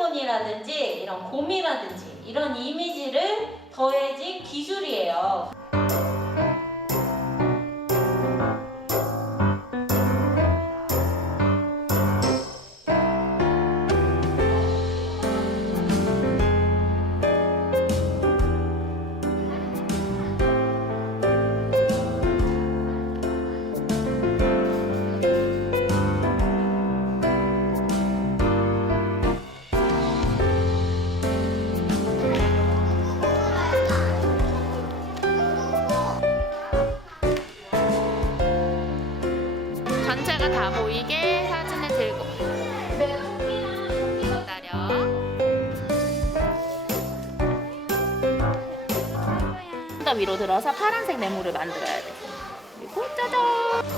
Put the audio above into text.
부분이라든지 이런 곰이라든지 이런 이미지를 더해진 기술이에요. 전체가 다 보이게 사진을 들고 기다려. 위로 들어서 파란색 네모를 만들어야 돼. 그리고 짜잔!